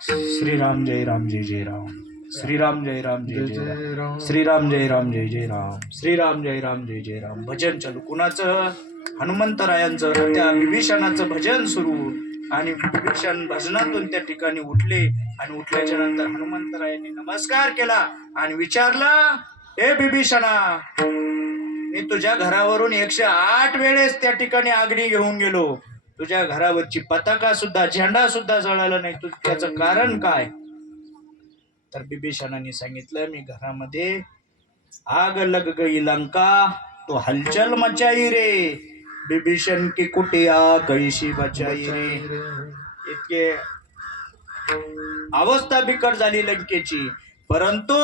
श्रीराम जय राम जय जय राम, श्रीराम जय राम जय जय राम, श्रीराम जय राम जय जय राम, श्रीराम जय राम जय जय राम. भजन चालू कुणाचं? हनुमंतरायांचं. त्या विभीषणाचं भजन सुरू आणि विभीषण भजनातून त्या ठिकाणी उठले आणि उठल्याच्या नंतर हनुमंतरायांनी नमस्कार केला आणि विचारलं, हे विभीषणा, मी तुझ्या घरावरून 108 वेळेस त्या ठिकाणी आगडी घेऊन गेलो, तुझ्या घरावरची पताका सुद्धा, झेंडा सुद्धा जळाला नाही, तू त्याचं कारण काय? तर बिभीषणाने सांगितलं, मी घरामध्ये आग लग गई लंका तो हलचल मचाई रे, बिभीषण की कुटिया कैशी बचाई रे. इतके अवस्था बिकट झाली लंकेची, परंतु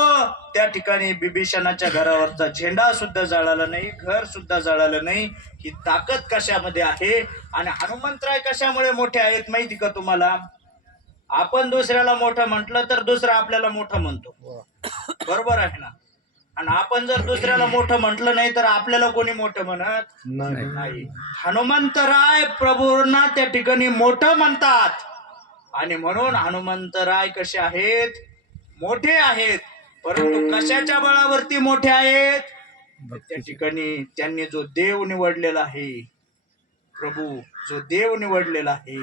त्या ठिकाणी बिभीषणाच्या घरावरचा झेंडा सुद्धा जळाला नाही, घर सुद्धा जळालं नाही. ही ताकद कशामध्ये आहे आणि हनुमंतराय कशामुळे मोठे आहेत माहिती का तुम्हाला? आपण दुसऱ्याला मोठं म्हटलं तर दुसरा आपल्याला मोठं म्हणतो, बरोबर आहे ना? आणि आपण जर दुसऱ्याला मोठं म्हटलं नाही तर आपल्याला कोणी मोठं म्हणत नाही. हनुमंतराय प्रभूंना त्या ठिकाणी मोठं म्हणतात आणि म्हणून हनुमंतराय कसे आहेत? मोठे आहेत. परंतु कशाच्या बळावरती मोठे आहेत? त्या ठिकाणी त्यांनी जो देव निवडलेला आहे, प्रभू जो देव निवडलेला आहे,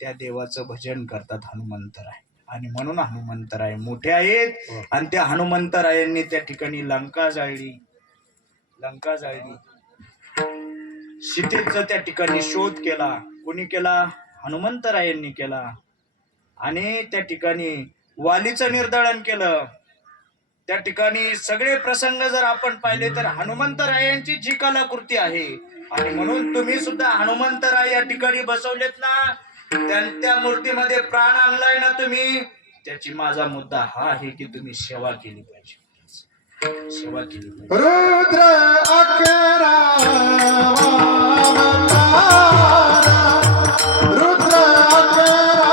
त्या देवाचं भजन करतात हनुमंतराय. आणि म्हणून हनुमंतराय मोठे आहेत. आणि त्या हनुमंतरायांनी त्या ठिकाणी लंका जाळली. सीतेचा त्या ठिकाणी शोध केला. कोणी केला? हनुमंतरायांनी केला. आणि त्या ठिकाणी वालीचं निर्दळन केलं. त्या ठिकाणी सगळे प्रसंग जर आपण पाहिले तर हनुमंतरायांची जी कलाकृती आहे. आणि म्हणून तुम्ही सुद्धा हनुमंतराय या ठिकाणी बसवलेत ना, त्या मूर्तीमध्ये प्राण आणलाय ना तुम्ही, त्याची माझा मुद्दा हा आहे की तुम्ही सेवा केली पाहिजे. सेवा केली पाहिजे. रुद्र अकरा रुद्र अकरा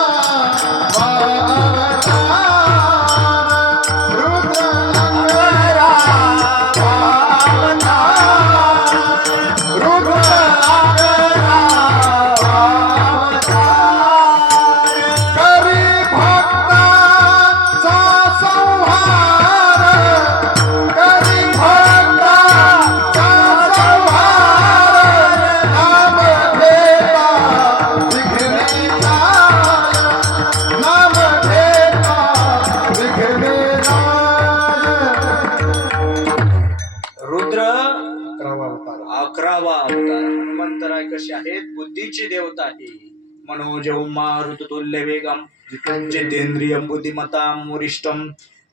अकरावा अवतार. हनुमंतराय कसे आहेत? बुद्धीची देवता आहे. मनोज मारुततुल्य वेगम जितेंद्रियं बुद्धिमतां वरिष्ठं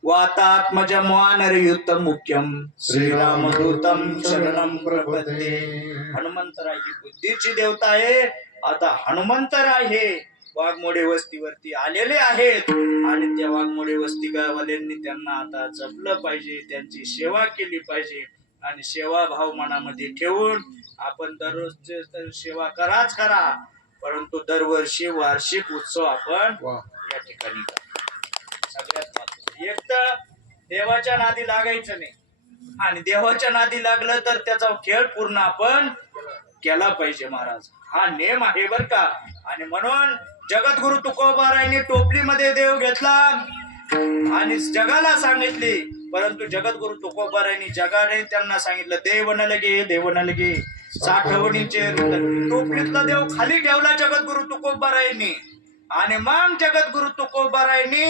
वातात्मजं वानरयुतं मुख्यं श्रीरामदूतं शरणं प्रपद्ये. हनुमंतराय ही बुद्धीची देवता आहे. आता हनुमंतराय हे वाघमोडे वस्तीवरती आलेले आहेत आणि त्या वाघमोडे वस्ती गाववाल्यांनी त्यांना आता जपलं पाहिजे, त्यांची सेवा केली पाहिजे. आणि सेवा भाव मनामध्ये ठेवून आपण दररोज सेवा कराच करा, परंतु दरवर्षी वार्षिक उत्सव आपण या ठिकाणी करा. सगळ्यात महत्त्वाचं एक तर देवाच्या नादी लागायचं नाही, आणि देवाच्या नादी लागलं तर त्याचा खेळ पूर्ण आपण केला पाहिजे महाराज. हा नेम आहे बर का. आणि म्हणून जगद्गुरु तुकोबारायांनी टोपलीमध्ये देव घेतला आणि जगाला सांगितले, परंतु जगद्गुरु तुकोबारायांनी जगाने त्यांना सांगितलं देव न लगे, देव न लगे. साठवणीचे टोपलीतला देव खाली ठेवला जगद्गुरु तुकोबारायांनी. आणि मग जगद्गुरु तुकोबारायांनी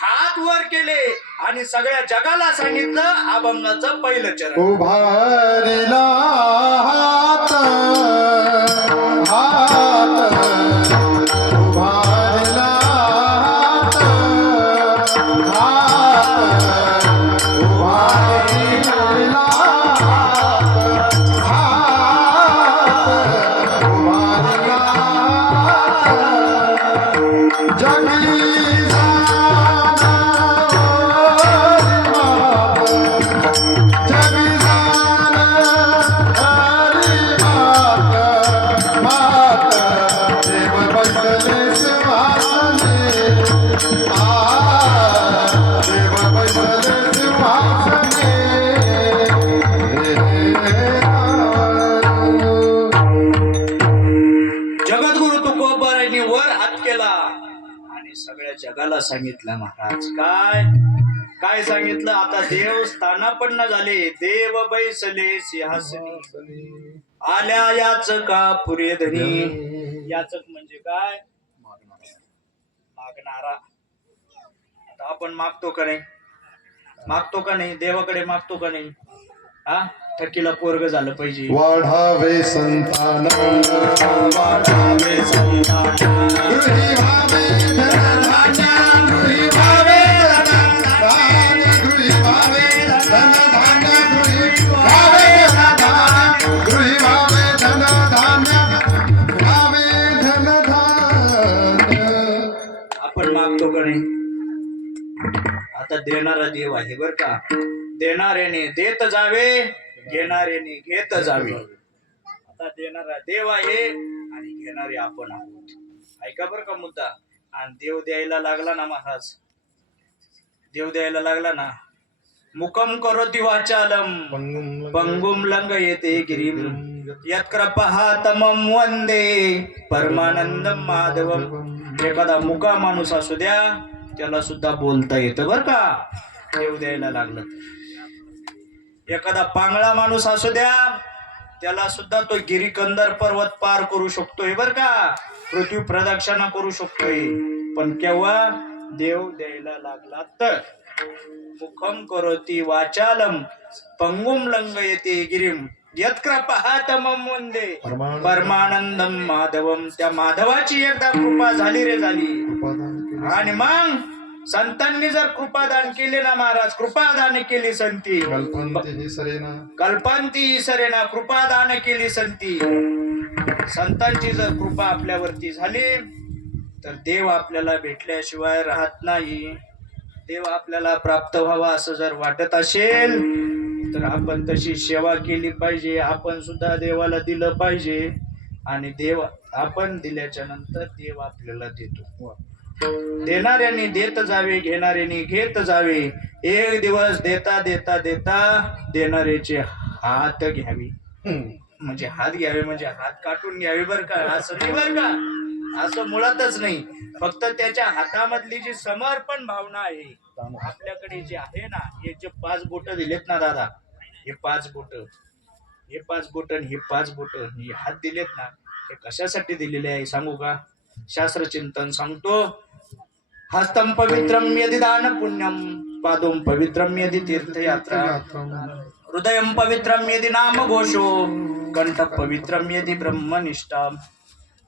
हात वर केले आणि सगळ्या जगाला सांगितलं अभंगाचं पहिलं चरण. उभारला हात हात उभारला हात हात उभारला हात उभारला जगी सगळ्या जगाला सांगितलं महाराज काय सांगितलं आता देव स्थानापन्न झाले देव बैसले सिंहासनी आल्या याच का पुरे धनी याचक म्हणजे काय मागणारा आता आपण मागतो का नाही देवाकडे मागतो का नाही हा थकीला पोरग झालं पाहिजे वाढावे संतान वाढावे संतान गृही भावे धनधान्य गृही भावे धनधान्य गृही भावे धनधान्य गृही भावे धनधान्य गृही भावे धनधान्य भावे धनधान्य आपण मागतो का नाही आता देणारा देव आहे बर का देणाऱ्याने देत जावे घेणाऱ्याने घेत जावे आता देणारा देव आहे आणि घेणारे आपण आहोत ऐका बर का मुद्दा आणि देव द्यायला लागला ना महाराज देव द्यायला लागला ना मुकम करोति वाचालम पंगुम लंग येते गिरीम यत्कृपातमं वंदे परमानंदम माधवम एखादा मुका माणूस असू द्या त्याला सुद्धा बोलता येतं बर का देव द्यायला लागलं एखादा पांगळा माणूस असू द्या त्याला सुद्धा तो गिरीकंदर पर्वत पार करू शकतोय बर का पृथ्वी प्रदक्षिणा करू शकतोय पण केव्हा देव द्यायला लागला तर मुखम करोति वाचालम पंगुम लंघयते गिरिम यत्कृपातमं वंदे परमानंदम माधवम त्या माधवाची एकदा कृपा झाली रे झाली आणि मग संतांनी जर कृपादान केले ना महाराज कृपादान केली संती कल्पांती सरेना कृपादान केली संती संतांची जर कृपा आपल्यावरती झाली तर देव आपल्याला भेटल्याशिवाय राहत नाही देव आपल्याला प्राप्त व्हावा असं जर वाटत असेल तर आपण तशी सेवा केली पाहिजे आपण सुद्धा देवाला दिलं पाहिजे आणि देव आपण दिल्याच्या नंतर देव आपल्याला देतो देणाऱ्याने देत जावे घेणाऱ्याने घेत जावे एक दिवस देता देता देता देणाऱ्याचे हात घ्यावे म्हणजे हात घ्यावे म्हणजे हात काटून घ्यावे बर का असं नाही बर का असं मुळातच नाही फक्त त्याच्या हातामधली जी समर्पण भावना आहे आपल्याकडे जे आहे ना हे जे 5 बोट दिलेत ना दादा हे 5 बोट आणि हे 5 बोट हे हात दिलेत ना हे कशासाठी दिलेले आहे सांगू का शास्त्र चिंतन सांगतो हस्तम पवित्रम यदि दान पुण्यम पादोम पवित्रम यदि तीर्थयात्रा हृदयम पवित्रम यदि नाम घोषो कंठ पवित्रम यदि ब्रह्मनिष्ठा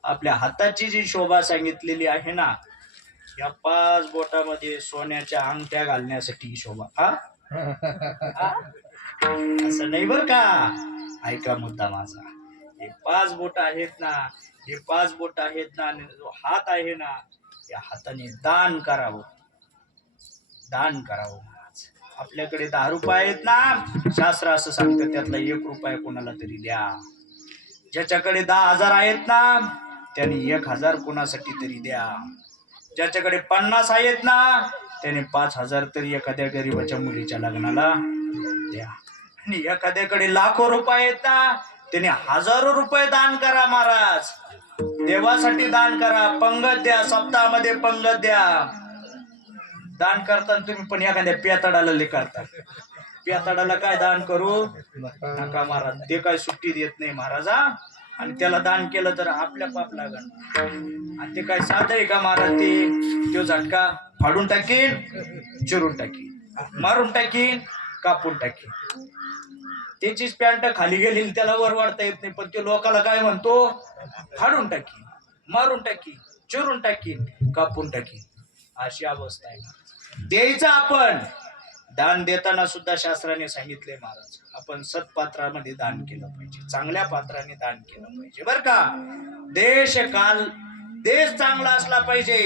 आपल्या हाताची जी शोभा सांगितलेली आहे ना या 5 बोटामध्ये सोन्याच्या अंगठ्या घालण्यासाठी शोभा हा असं नाही बर का ऐका मुद्दा माझा हे 5 बोट आहेत ना हे 5 बोट आहेत ना आणि जो हात आहे ना या हाताने दान करावं महाराज आपल्याकडे 10 रुपये आहेत ना शास्त्र असं सांगतं त्यातला 1 रुपया कोणाला तरी द्या ज्याच्याकडे 10,000 आहेत ना त्याने 1,000 कोणासाठी तरी द्या ज्याच्याकडे 50 आहेत ना त्याने 5,000 तरी एखाद्या गरीबाच्या मुलीच्या लग्नाला द्या आणि एखाद्याकडे लाखो रुपये आहेत ना त्याने हजारो रुपये दान करा महाराज देवासाठी दान करा पंगत द्या सप्ताहामध्ये पंगत द्या दान करताना तुम्ही पण एखाद्या पेताडाला करता पेताडाला काय दान करू नका महाराज ते काय सुट्टी देत नाही महाराजा आणि त्याला दान केलं तर आपल्या पाप लागल आणि ते काय साधं आहे का महाराज ते झटका फाडून टाकीन चिरून टाकीन मारून टाकीन कापून टाकीन त्याचीच पॅन्ट खाली गेली त्याला वर वाढता येत नाही पण ते लोकाला काय म्हणतो फाडून टाकीन मारून टाकीन चिरून टाकीन कापून टाकीन अशी अवस्था आहे द्यायचं आपण दान देताना सुद्धा शास्त्राने सांगितले महाराज आपण सत्पात्रामध्ये दान केलं पाहिजे चांगल्या पात्राने दान केलं पाहिजे बर का देश चांगला असला पाहिजे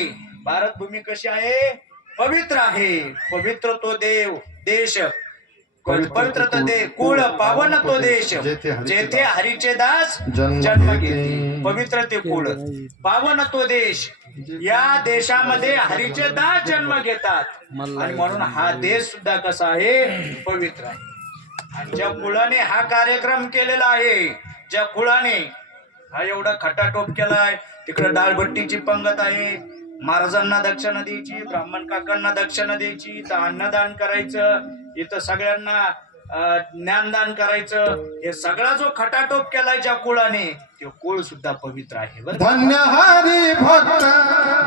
भारत भूमी कशी आहे पवित्र आहे पवित्र तो देश पवित्र तो कुळ पावन तो देश जेथे हरीचे दास जन्म घेते पवित्र ते कुळ पावन तो देश या देशामध्ये हरीचे दास जन्म घेतात आणि म्हणून हा देश सुद्धा कसा आहे पवित्र आहे आणि ज्या कुळाने हा कार्यक्रम केलेला आहे ज्या कुळाने हा एवढा खटाटोप केलाय तिकडे डाळभट्टीची पंगत आहे महाराजांना दक्षिणा द्यायची, ब्राह्मण काकांना दक्षिणा द्यायची, इथं अन्नदान करायचं, इथं सगळ्यांना ज्ञानदान करायचं. हे सगळा जो खटाटोप केलाय ज्या कुळाने, तो कुळ सुद्धा पवित्र आहे बरं. धन्य हरी भक्त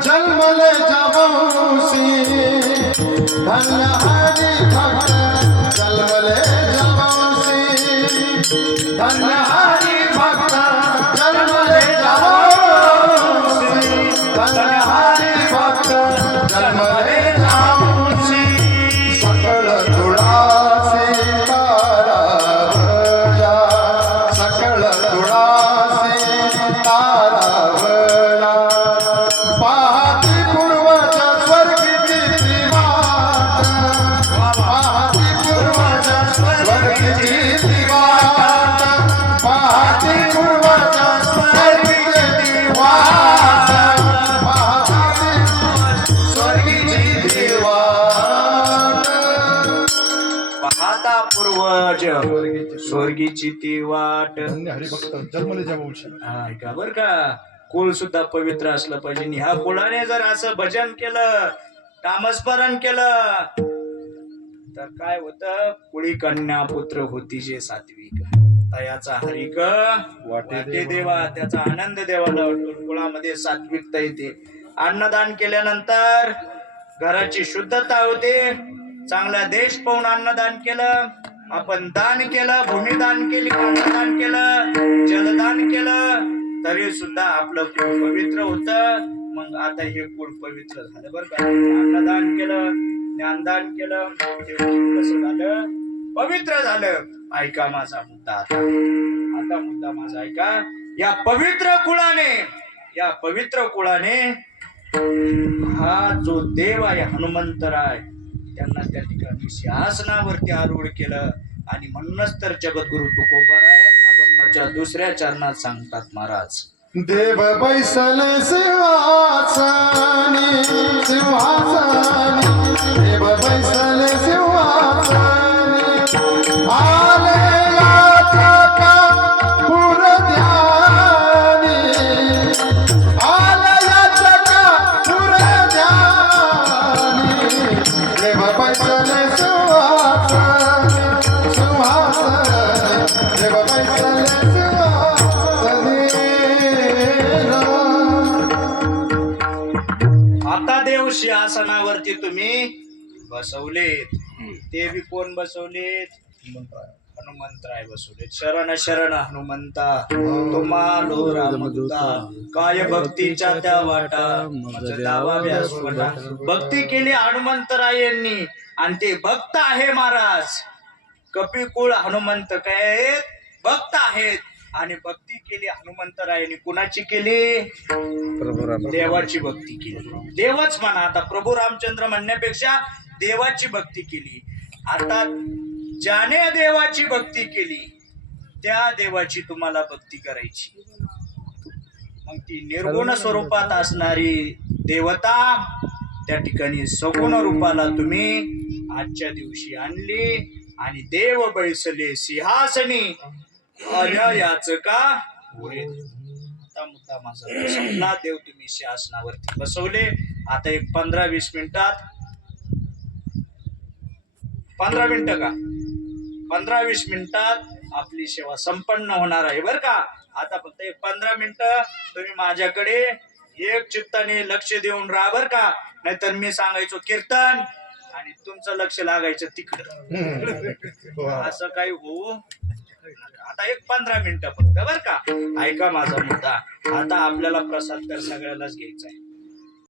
जन्मले जवसी, धन्य हरी भक्त जन्मले जवसी, धन्य हरी भक्त जन्मले जवसी, धन्य हरी भक्त जन्मले जवसी. सकळ तुळासी तारावया, सकळ तुळासी तारावया. पाहती पूर्वज स्वर्गीची वाट, पाहती पूर्वज स्वर्गीची वाट, पाहती पूर्वज स्वर्गीची वाट, पाहती स्वर्गीची वाट. पाहता पूर्वज स्वर्गीची ती वाट. धन्य हरिभक्त जन्मले जवळशी. हा ऐका बर का, कुळ सुद्धा पवित्र असलं पाहिजे. आणि ह्या कुळाने जर असं भजन केलं, नामस्मरण केलं, तर काय होतं, कुळी कन्या पुत्र होती जे सात्विक, तयाचा हरिक वाटे देवा, त्याचा आनंद देवाला वाटतो. कुळामध्ये सात्विकता येते. अन्नदान केल्यानंतर घराची शुद्धता होते. चांगला देश पाहून अन्नदान केलं, आपण दान केलं, भूमिदान केली, अन्नदान केलं, जलदान केलं, तरी सुद्धा आपलं कुळ पवित्र होतं. मग आता हे कुळ पवित्र झालं बरं का. अन्नदान केलं, ज्ञानदान केलं, ते कुळ कसं झालं, पवित्र झालं. ऐका माझा मुद्दा आता मुद्दा माझा ऐका. या पवित्र कुळाने, या पवित्र कुळाने हा जो देव आहे हनुमंतराय, त्यांना त्या ठिकाणी सिंहासनावरती आरूढ केलं. आणि म्हणूनच तर जगद्गुरु तुकोबाराय अभंगाच्या दुसऱ्या चरणात सांगतात महाराज, देव बैसले सिंहासनी, सिंहासनी, देव बैसले सिंहासनी. आले याचका पुर ध्यानी, आले याचका पुर ध्यानी. देव बैसले सिंहासनी, सिंहासनी, देव बैसले सिंहासनी. आता देव सिंहासनावरती तुम्ही बसवलेत. ते बी कोण बसवलेत, हनुमंतराय बसवलेत. शरण शरण हनुमंता तुम्हालो रामदूता, काय भक्तीच्या त्या वाटा, मज द्यावा व्यासपटा. भक्ती केली हनुमंतरायांनी, आणि ते भक्त आहे महाराज. कपिकुळ हनुमंत काय आहेत, भक्त आहेत. आणि भक्ती केली हनुमंतरायांनी. कुणाची केली, देवाची भक्ती केली. देवच म्हणा आता, प्रभू रामचंद्र म्हणण्यापेक्षा देवाची भक्ती केली. आता ज्याने देवाची भक्ती केली, त्या देवाची तुम्हाला भक्ती करायची. मग ती निर्गुण स्वरूपात असणारी देवता त्या ठिकाणी सगुण रूपाला तुम्ही आजच्या दिवशी आणली. आणि देव बैसले सिंहासनी, याचका पुढे. आता मुद्दा माझा संपला. देव तुम्ही सिंहासनावरती बसवले. आता एक 15-20 मिनिटात, 15 मिनिटं का, 15-20 मिनिटात आपली सेवा संपन्न होणार आहे बरं का. आता फक्त एक 15 मिनिटं तुम्ही माझ्याकडे एक चित्ताने लक्ष देऊन राहा बरं का. नाहीतर मी सांगायचो कीर्तन आणि तुमचं लक्ष लागायचं तिकडं. असं काही होऊ. आता एक 15 मिनिटं फक्त बरं का. ऐका माझा मुद्दा. आता आपल्याला प्रसाद तर सगळ्यालाच घ्यायचा आहे.